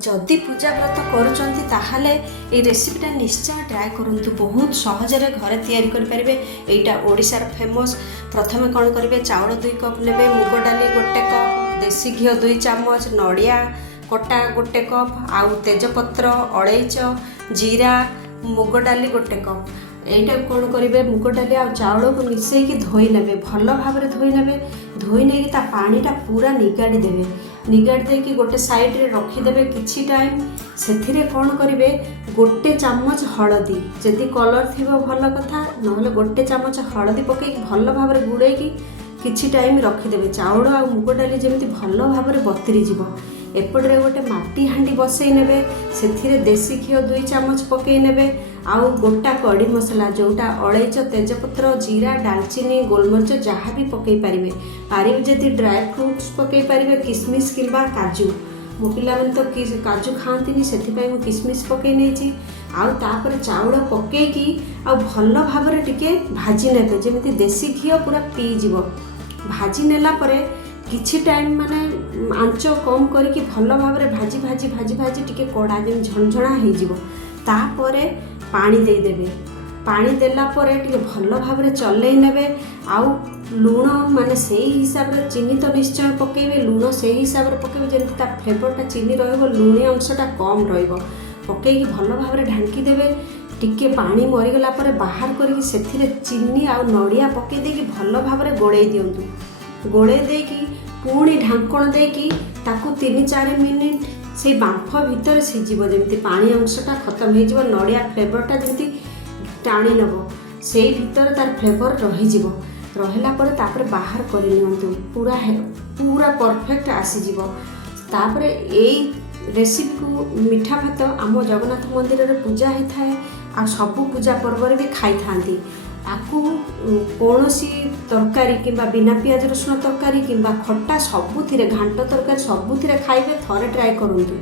जदि पूजा व्रत करुँच ताहले ये रेसिपीटा निश्चय ट्राए करूँ। बहुत सहज घरे तैयारी करेंगे। यहाँ ओडिशार फेमस। प्रथमे कौन करेंगे, चाउल 2 कप ने, मुग डाली 1 कप, देसी घी 2 चामच, नड़िया कटा 1 कप, आउ तेजपत्र, अलैच, जीरा, मुग डाली 1 कप। यहाँ कौन करेंगे, मुग डाली आ चाउल को मिसेक धोई ने, भल भाव धोई ने, धोई नहीं पानीटा पूरा निगाड़ी देवे। निगाड़ी देकी गोटे साइड रे रखिदेवे किछि टाइम। से कौन करेंगे, 1 चामच हलदी, जदि कलर थी भल कथा, ना 1 चामच हलदी पकई भल भाव गुड़ेकी किछि टाइम रखिदेवे। चाउल आ मुग डाली जमी भल भाव बतरी जीव। एपटे गोटे माटी हांडी बसई ने, से देसी घी 2 चामच पकई ने, आउ गोटा कड़ी मसला जोटा अलैच, तेजपत्र, जीरा, डालचीनी, गोलमरिच जहाँ भी पकई पारे। पारे जदि ड्राई फ्रुट्स पकई पारे, किसमिश किंबा काजू। मो पिला तो काजू खाती से किसमिश पकई नहीं। आउ तापर चाउल पकईकी आ भल भाव टिके भाजी ने, जमी देसी घी पूरा पीजीव। भाजी नेला परे किछि टाइम माने आंच कम करके भल भाव भाजी भाजी भाजी भाजी टिके कड़ा जमी झणझणा हो। तापरे पानी देदेवे। पानी देला परे टिके भल भाव चलई ने। आउ लुण माने से हिसाब रे, चीनी तो निश्चय पकेबे, लुण से हिसाब रे पकेबे जेमति ता फ्लेवरटा चीनी रहइबो, लुणी अंशटा कम रहइबो। पकेकी भल भाव ढांकी देवे। टिके पानी मरीगला परे बाहर करके सेथिरे चीनी आ नड़िया पकई देकी भल भाव गोड़े दियंतु। गोड़े देकी पुणी ढांकण देकी ताकू 3-4 मिनिट से बांफ भितर सिझिबो, जमी पानी अंशटा खत्म हो। नड़िया फ्लेवरटा जमी टाणी नब, से भीतर तार फ्लेवर रहीजिवो। रहिला परे तापर बाहर कर नियंतु। पूरा पूरा परफेक्ट आसीजिवो। तापर एई रेसिपी को मिठा भात आम जगन्नाथ मंदिर रे पूजा होता है। आ सबू पूजा पर्व भी खाई थांती। आपको कौनसी तरकारी किंबा बिना पियाज रसुण तरकारी किंबा खट्टा सबुथिरे, घांट तरकारी सबुथिरे खाइबे। थरे ट्राए करंतु।